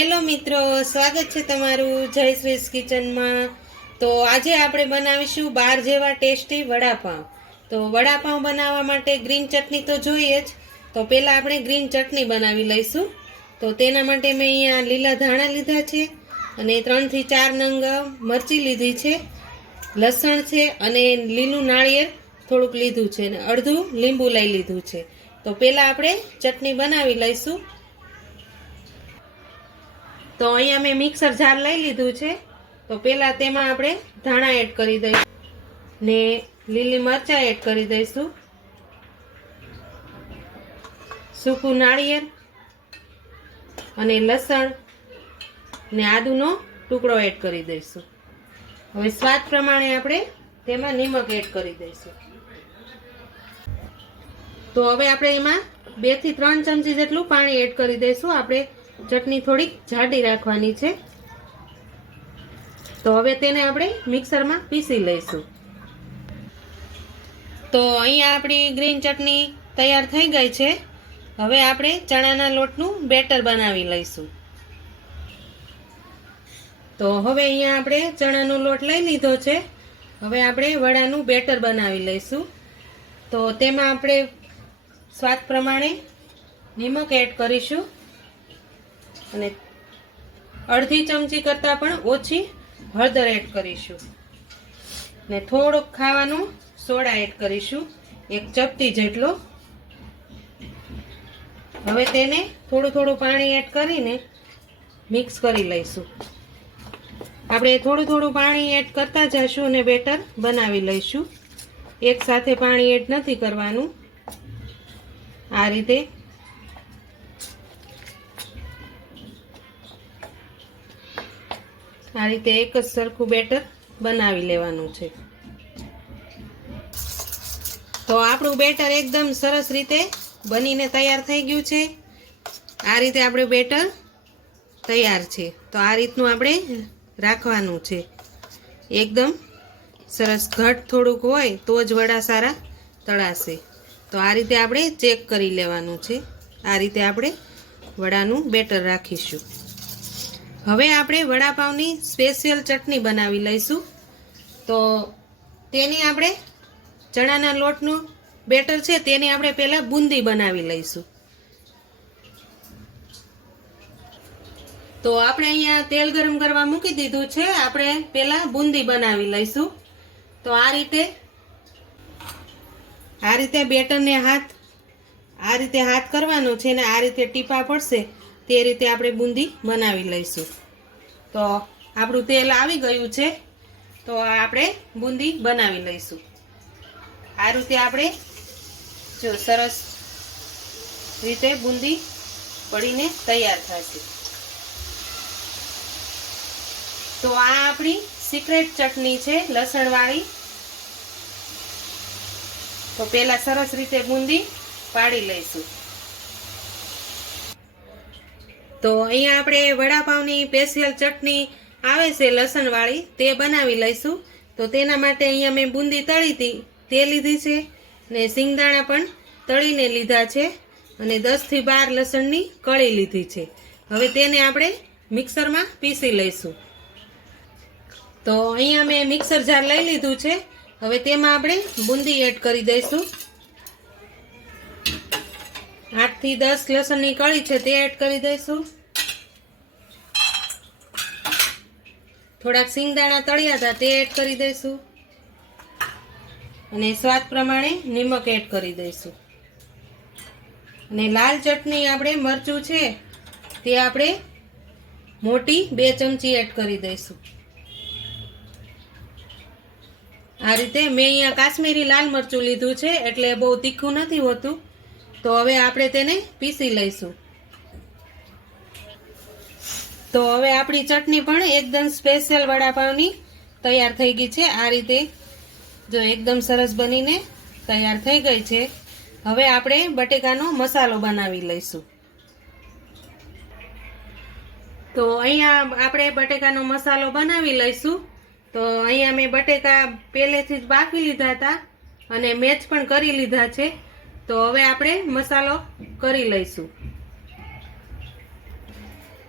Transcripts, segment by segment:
Hello મિત્રો, સ્વાગત છે તમારું જય શ્રીસ કિચનમાં. તો આજે આપણે બનાવીશું બાર જેવા ટેસ્ટી વડાપાઉં તો વડાપાઉં બનાવવા માટે ગ્રીન ચટણી તો જોઈએ જ. તો પહેલાં આપણે ગ્રીન ચટણી બનાવી લઈશું. તો તેના માટે મેં અહીંયા લીલા ધાણા લીધા છે અને ત્રણથી ચાર નંગ મરચી લીધી છે. લસણ છે અને લીલું નાળિયેર થોડુંક લીધું છે અને અડધું લીંબુ લઈ લીધું છે. તો પહેલાં આપણે ચટણી બનાવી લઈશું. તો અહીંયા મેં મિક્સર જાર લઈ લીધું છે. તો પહેલાં તેમાં આપણે ધાણા એડ કરી દઈશું. ને લીલી મરચાં એડ કરી દઈશું. સૂકું નાળિયેર અને લસણ ને આદુનો ટુકડો એડ કરી દઈશું. હવે સ્વાદ પ્રમાણે આપણે તેમાં નિમક એડ કરી દઈશું. તો હવે આપણે એમાં બેથી ત્રણ ચમચી જેટલું પાણી એડ કરી દઈશું. આપણે ચટણી થોડીક જાડી રાખવાની છે. તો હવે તેને આપણે મિક્સરમાં પીસી લઈશું. તો અહીંયા આપણી ગ્રીન ચટણી તૈયાર થઈ ગઈ છે. હવે આપણે ચણાના લોટનું બેટર બનાવી લઈશું. તો હવે અહીંયા આપણે ચણાનો લોટ લઈ લીધો છે. હવે આપણે વડાનું બેટર બનાવી લઈશું. તો તેમાં આપણે સ્વાદ પ્રમાણે નિમક એડ કરીશું. અને અડધી ચમચી કરતાં પણ ઓછી હળદર એડ કરીશું. ને થોડોક ખાવાનું સોડા એડ કરીશું, એક ચપટી જેટલો. હવે તેને થોડું થોડું પાણી એડ કરીને મિક્સ કરી લઈશું. આપણે થોડું થોડું પાણી એડ કરતા જઈશું અને બેટર બનાવી લઈશું. એક સાથે પાણી એડ નથી કરવાનું. આ રીતે આ રીતે એક જ સરખું બેટર બનાવી લેવાનું છે. તો આપણું બેટર એકદમ સરસ રીતે બનીને તૈયાર થઈ ગયું છે. આ રીતે આપણું બેટર તૈયાર છે. તો આ રીતનું આપણે રાખવાનું છે. એકદમ સરસ ઘટ થોડુંક હોય તો જ વડા સારા તળાશે. તો આ રીતે આપણે ચેક કરી લેવાનું છે. આ રીતે આપણે વડાનું બેટર રાખીશું. હવે આપણે વડાપાવની સ્પેશિયલ ચટણી બનાવી લઈશું. તો તેની આપણે ચણાના લોટનું બેટર છે, તેની આપણે પહેલાં બુંદી બનાવી લઈશું. તો આપણે અહીંયા તેલ ગરમ કરવા મૂકી દીધું છે, આપણે પહેલાં બુંદી બનાવી લઈશું. તો આ રીતે આ રીતે બેટરને હાથ, આ રીતે હાથ કરવાનો છે ને આ રીતે ટીપા પડશે. તે રીતે આપણે બુંદી બનાવી લઈશું. તો આપણું તેલ આવી ગયું છે. તો આપણે બુંદી બનાવી લઈશું. આ રીતે આપણે જો સરસ રીતે બુંદી પડીને તૈયાર થશે. તો આ આપણી સિક્રેટ ચટણી છે, લસણવાળી. તો પહેલાં સરસ રીતે બુંદી પાડી લઈશું. તો અહીંયા આપણે વડાપાવની સ્પેશિયલ ચટણી આવે છે લસણવાળી, તે બનાવી લઈશું. તો તેના માટે અહીંયા મેં બુંદી તળી હતી, તે લીધી છે ને સિંગદાણા પણ તળીને લીધા છે અને દસથી બાર લસણની કળી લીધી છે. હવે તેને આપણે મિક્સરમાં પીસી લઈશું. તો અહીંયા મેં મિક્સર જાર લઈ લીધું છે. હવે તેમાં આપણે બુંદી એડ કરી દઈશું. આઠથી દસ લસણની કળી છે તે એડ કરી દઈશું. થોડાક સિંગદાણા તળ્યા હતા તે એડ કરી દઈશું. અને સ્વાદ પ્રમાણે નિમક એડ કરી દઈશું. અને લાલ ચટણી આપણે મરચું છે તે આપણે મોટી બે ચમચી એડ કરી દઈશું. આ રીતે મેં અહીંયા કાશ્મીરી લાલ મરચું લીધું છે એટલે બહુ તીખું નથી હોતું. તો હવે આપણે તેને પીસી લઈશું. તો હવે આપણી ચટણી પણ એકદમ સ્પેશિયલ વડાપાવની તૈયાર થઈ ગઈ છે. આ રીતે જો એકદમ સરસ બનીને તૈયાર થઈ ગઈ છે. હવે આપણે બટેકાનો મસાલો બનાવી લઈશું. તો અહીંયા આપણે બટેકાનો મસાલો બનાવી લઈશું. તો અહીંયા મેં બટેકા પહેલેથી જ બાફી લીધા હતા અને મેચ પણ કરી લીધા છે. તો હવે આપણે મસાલો કરી લઈશું.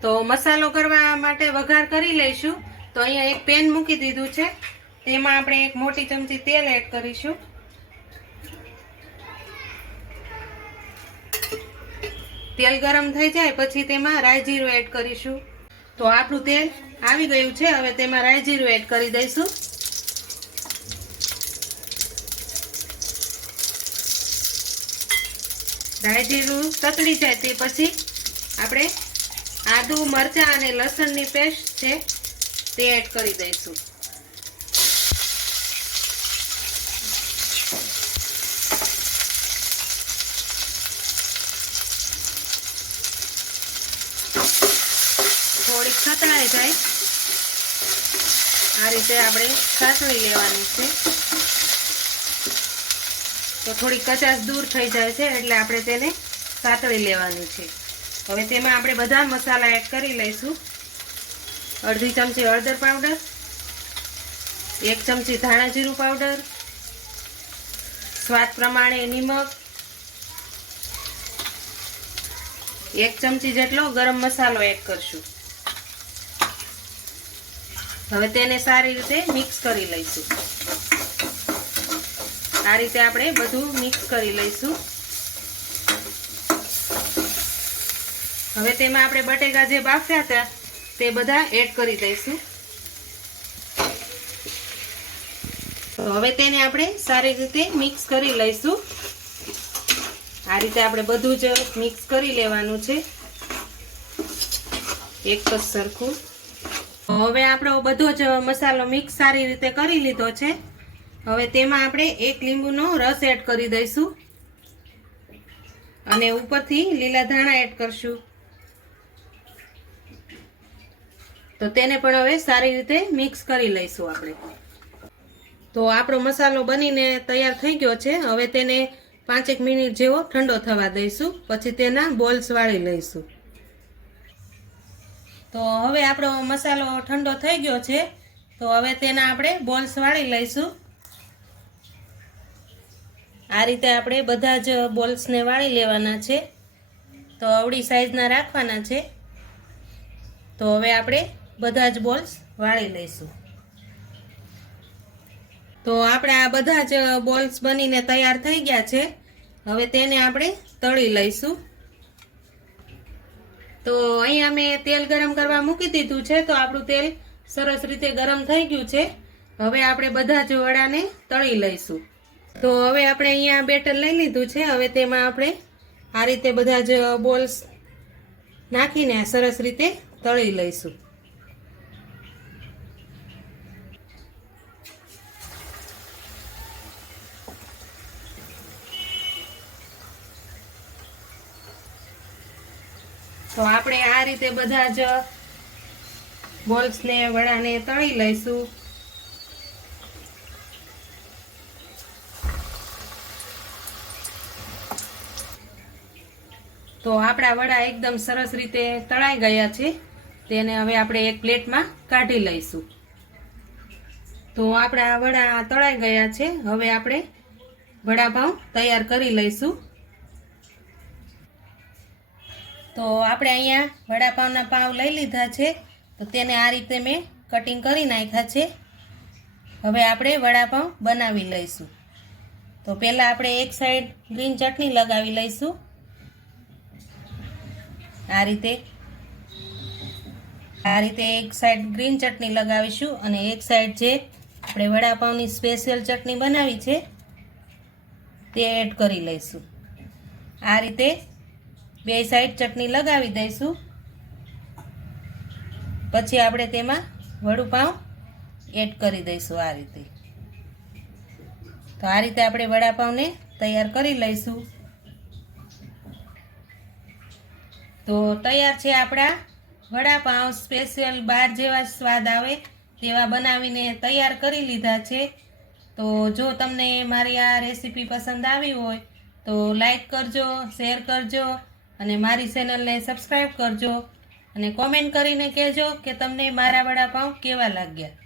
તો મસાલો કરવા માટે વઘાર કરી લઈશું. તો અહીંયા એક પેન મૂકી દીધું છે. તેમાં આપણે એક મોટી ચમચી તેલ એડ કરીશું. તેલ ગરમ થઈ જાય પછી તેમાં રાઈ જીરું એડ કરીશું. તો આપણું તેલ આવી ગયું છે. હવે તેમાં રાઈ જીરું એડ કરી દઈશું. રાઈ જીરું તતડી જાય તે પછી આપણે આદુ, મરચાં અને લસણની પેસ્ટ છે તે એડ કરી દઈશું. થોડીક સતળાઈ જાય. આ રીતે આપણે સાસળી લેવાની છે. તો થોડી કચાશ દૂર થઈ જાય છે એટલે આપણે તેને સાતળી લેવાની છે. હવે તેમાં આપણે બધા મસાલા એડ કરી લઈશું. અડધી ચમચી હળદર પાવડર, એક ચમચી ધાણા જીરું પાવડર, સ્વાદ પ્રમાણે નિમક, એક ચમચી જેટલો ગરમ મસાલો એડ કરશું. હવે તેને સારી રીતે મિક્સ કરી લઈશું. આ રીતે આપણે બધું મિક્સ કરી લઈશું. હવે તેમાં આપણે બટેકા જે બાફ્યા હતા, તે બધા એડ કરી દઈશું. હવે તેને આપણે સારી રીતે મિક્સ કરી લઈશું. આ રીતે આપણે બધું જ મિક્સ કરી લેવાનું છે. એક જ સરખું. હવે આપણો બધો જ મસાલો મિક્સ સારી રીતે કરી લીધો છે. હવે તેમાં આપણે એક લીંબુનો રસ એડ કરી દઈશું. અને ઉપરથી લીલા ધાણા એડ કરશું. તો તેને પણ હવે સારી રીતે મિક્સ કરી લઈશું આપણે. તો આપણો મસાલો બનીને તૈયાર થઈ ગયો છે. હવે તેને પાંચેક મિનિટ જેવો ઠંડો થવા દઈશું. પછી તેના બોલ્સ વાળી લઈશું. તો હવે આપણો મસાલો ઠંડો થઈ ગયો છે. તો હવે તેના આપણે બોલ્સ વાળી લઈશું. આ રીતે આપણે બધા જ બોલ્સને વાળી લેવાના છે. તો અવળી સાઈઝના રાખવાના છે. તો હવે આપણે બધા જ બોલ્સ વાળી લઈશું. તો આપણે આ બધા જ બોલ્સ બનીને તૈયાર થઈ ગયા છે. હવે તેને આપણે તળી લઈશું. તો અહીંયા મેં તેલ ગરમ કરવા મૂકી દીધું છે, તો આપણું તેલ સરસ રીતે ગરમ થઈ ગયું છે. હવે આપણે બધા જ વડાને તળી લઈશું. તો હવે આપણે અહીંયા બેટર લઈ લીધું છે. હવે તેમાં આપણે આ રીતે બધા જ બોલ્સ નાખીને સરસ રીતે તળી લઈશું. તો આપણે આ રીતે બધા જ બોલ્સને વડાને તળી લઈશું. તો આપણા વડા એકદમ સરસ રીતે તળાઈ ગયા છે. તેને હવે આપણે એક પ્લેટમાં કાઢી લઈશું. તો આપણા વડા તળાઈ ગયા છે. હવે આપણે વડાપાઉં તૈયાર કરી લઈશું. તો આપણે અહીંયા વડાપાવના પાવ લઈ લીધા છે. તો તેને આ રીતે મેં કટિંગ કરી નાખ્યા છે. હવે આપણે વડાપાઉં બનાવી લઈશું. તો પહેલાં આપણે એક સાઈડ ગ્રીન ચટણી લગાવી લઈશું. આ રીતે આ રીતે એક સાઈડ ગ્રીન ચટણી લગાવીશું અને એક સાઈડ જે આપણે વડાપાઉંની સ્પેશિયલ ચટણી બનાવી છે, તે એડ કરી લઈશું. આ રીતે બે સાઈડ ચટણી લગાવી દઈશું. પછી આપણે તેમાં વડુપાઉં એડ કરી દઈશું આ રીતે. તો આ રીતે આપણે વડાપાઉંને તૈયાર કરી લઈશું. તો તૈયાર છે આપણા વડાપાઉં સ્પેશિયલ બાર જેવા સ્વાદ આવે તેવા બનાવીને તૈયાર કરી લીધા છે. તો જો તમને મારી આ રેસીપી પસંદ આવી હોય તો લાઈક કરજો, શેર કરજો અને મારી ચેનલને સબસ્ક્રાઈબ કરજો અને કોમેન્ટ કરીને કહેજો કે તમને મારા વડાપાઉં કેવા લાગ્યા.